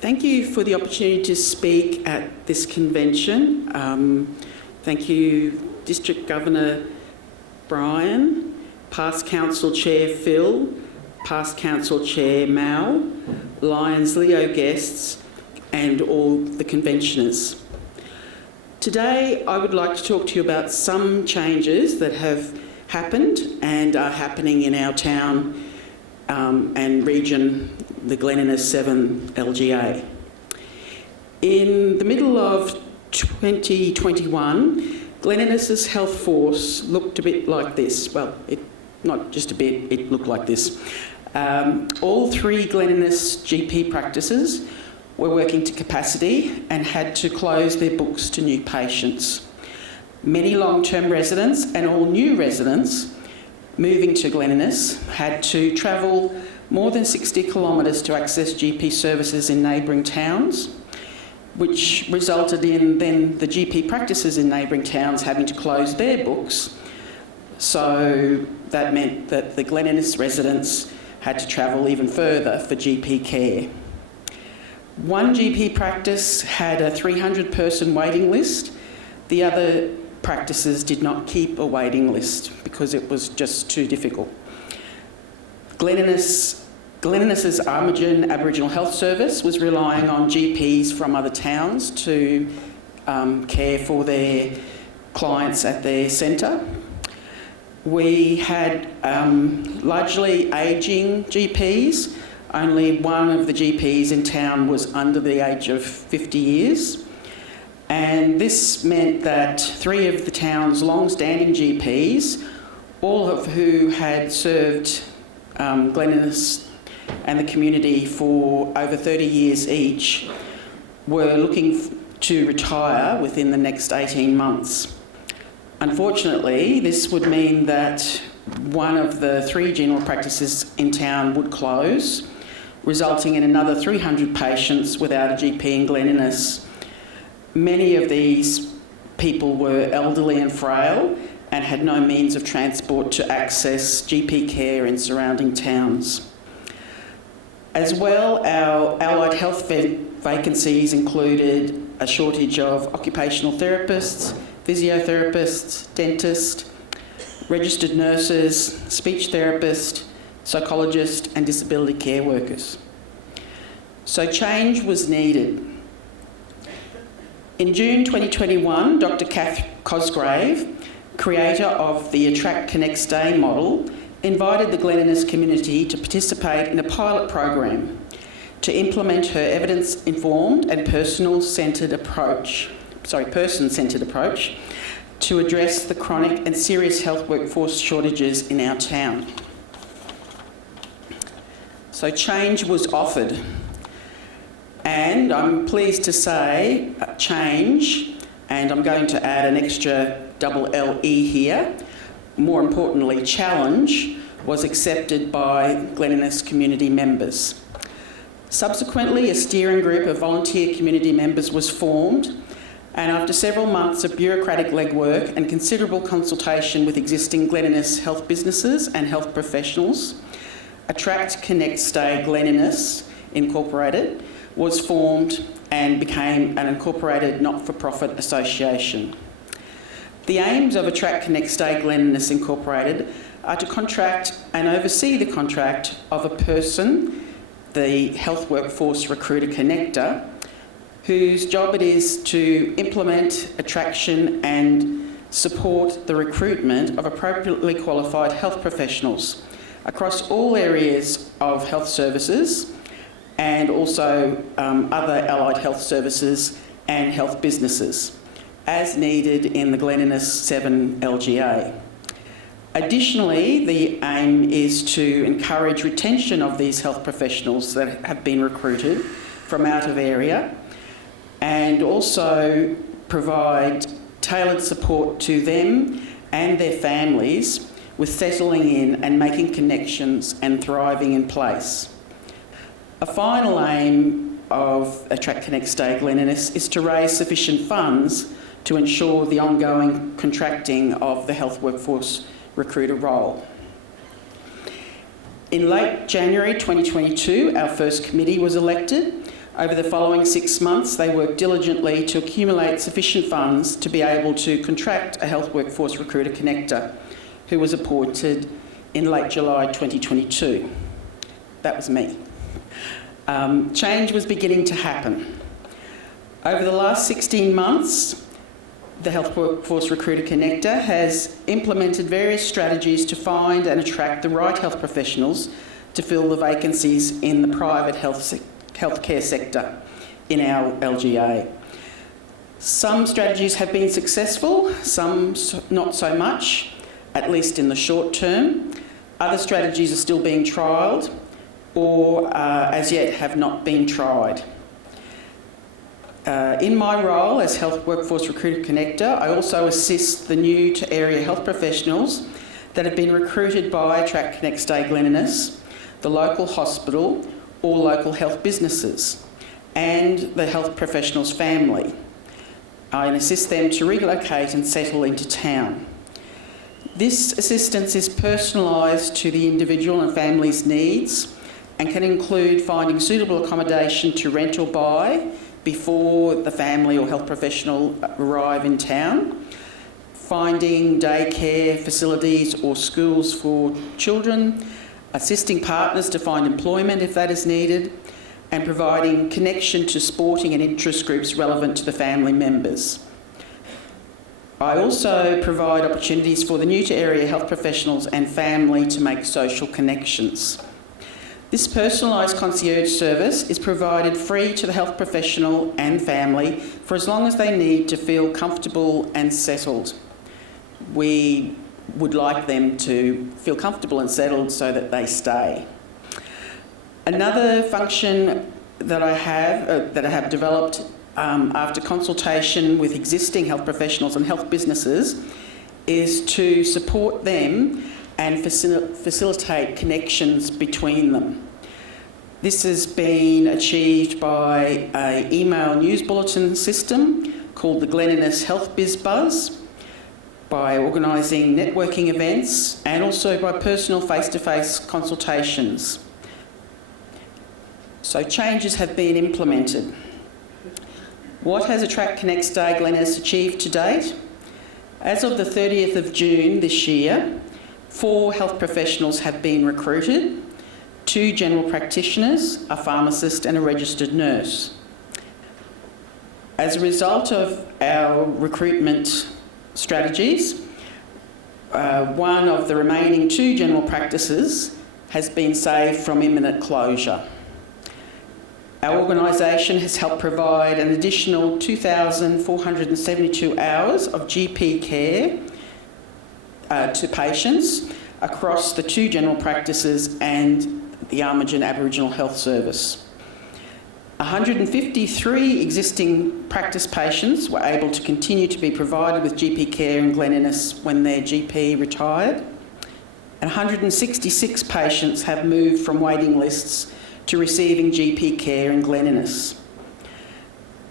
Thank you for the opportunity to speak at this convention. Thank you, District Governor Brian, past Council Chair Phil, past Council Chair Mal, Lions Leo guests, and all the conventioners. Today, I would like to talk to you about some changes that have happened and are happening in our town and region, the Glen Innes 7 LGA. In the middle of 2021, Glen Innes' health force looked a bit like this. Well, not just a bit, it looked like this. All three Glen Innes GP practices were working to capacity and had to close their books to new patients. Many long-term residents and all new residents moving to Glen Innes had to travel more than 60 kilometres to access GP services in neighbouring towns, which resulted in then the GP practices in neighbouring towns having to close their books. So that meant that the Glen Innes residents had to travel even further for GP care. One GP practice had a 300-person waiting list. The other practices did not keep a waiting list because it was just too difficult. Glen Innes' Armagin Aboriginal Health Service was relying on GPs from other towns to care for their clients at their centre. We had largely ageing GPs. Only one of the GPs in town was under the age of 50 years. And this meant that three of the town's long-standing GPs, all of who had served Glen Innes and the community for over 30 years each, were looking to retire within the next 18 months. Unfortunately, this would mean that one of the three general practices in town would close, resulting in another 300 patients without a GP in Glen Innes. Many of these people were elderly and frail and had no means of transport to access GP care in surrounding towns. As well, our allied health vacancies included a shortage of occupational therapists, physiotherapists, dentists, registered nurses, speech therapists, psychologists and disability care workers. So change was needed. In June 2021, Dr. Kath Cosgrave, creator of the Attract, Connect, Stay model, invited the Glen Innes community to participate in a pilot program to implement her evidence-informed and person-centred approach to address the chronic and serious health workforce shortages in our town. So change was offered. And I'm pleased to say change, and I'm going to add an extra double LE here, more importantly challenge, was accepted by Glen Innes community members. Subsequently, a steering group of volunteer community members was formed, and after several months of bureaucratic legwork and considerable consultation with existing Glen Innes health businesses and health professionals, Attract, Connect, Stay Glen Innes Incorporated was formed and became an incorporated not-for-profit association. The aims of Attract, Connect, Stay Glen Innes Incorporated are to contract and oversee the contract of a person, the health workforce recruiter connector, whose job it is to implement, attraction and support the recruitment of appropriately qualified health professionals across all areas of health services and also other allied health services and health businesses, as needed in the Glen Innes 7 LGA. Additionally, the aim is to encourage retention of these health professionals that have been recruited from out of area and also provide tailored support to them and their families with settling in and making connections and thriving in place. A final aim of Attract, Connect, Stay Glen Innes is to raise sufficient funds to ensure the ongoing contracting of the health workforce recruiter role. In late January 2022, our first committee was elected Over the following 6 months, they worked diligently to accumulate sufficient funds to be able to contract a health workforce recruiter connector, who was appointed in late July 2022. That was me. Change was beginning to happen. Over the last 16 months, the Health Workforce Recruiter Connector has implemented various strategies to find and attract the right health professionals to fill the vacancies in the private healthcare sector in our LGA. Some strategies have been successful, some not so much, at least in the short term. Other strategies are still being trialled or as yet have not been tried. In my role as Health Workforce Recruiter Connector, I also assist the new to area health professionals that have been recruited by Attract Connect Stay Glen Innes, the local hospital or local health businesses, and the health professional's family. I assist them to relocate and settle into town. This assistance is personalised to the individual and family's needs and can include finding suitable accommodation to rent or buy before the family or health professional arrive in town, finding daycare facilities or schools for children, assisting partners to find employment if that is needed, and providing connection to sporting and interest groups relevant to the family members. I also provide opportunities for the new to area health professionals and family to make social connections. This personalised concierge service is provided free to the health professional and family for as long as they need to feel comfortable and settled. We would like them to feel comfortable and settled so that they stay. Another function that I have developed after consultation with existing health professionals and health businesses is to support them and facilitate connections between them. This has been achieved by an email news bulletin system called the Glen Innes Health Biz Buzz, by organising networking events, and also by personal face-to-face consultations. So changes have been implemented. What has Attract Connect Stay Glen Innes achieved to date? As of the 30th of June this year, 4 health professionals have been recruited, 2 general practitioners, a pharmacist and a registered nurse. As a result of our recruitment strategies, one of the remaining 2 general practices has been saved from imminent closure. Our organisation has helped provide an additional 2,472 hours of GP care to patients across the 2 general practices and the Armagin Aboriginal Health Service. 153 existing practice patients were able to continue to be provided with GP care in Glen Innes when their GP retired, and 166 patients have moved from waiting lists to receiving GP care in Glen Innes.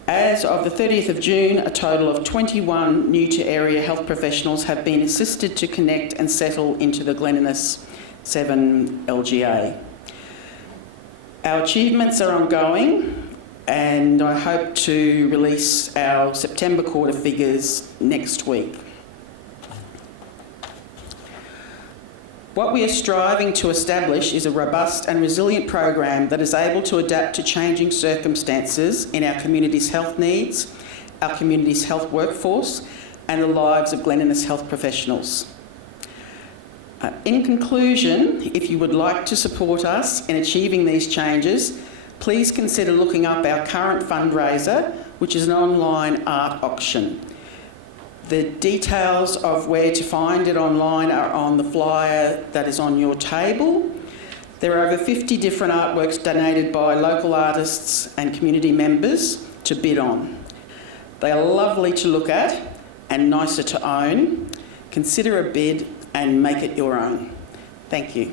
As of the 30th of June, a total of 21 new to area health professionals have been assisted to connect and settle into the Glen Innes 7 LGA. Our achievements are ongoing, and I hope to release our September quarter figures next week. What we are striving to establish is a robust and resilient program that is able to adapt to changing circumstances in our community's health needs, our community's health workforce, and the lives of Glen Innes health professionals. In conclusion, if you would like to support us in achieving these changes, please consider looking up our current fundraiser, which is an online art auction. The details of where to find it online are on the flyer that is on your table. There are over 50 different artworks donated by local artists and community members to bid on. They are lovely to look at and nicer to own. Consider a bid and make it your own. Thank you.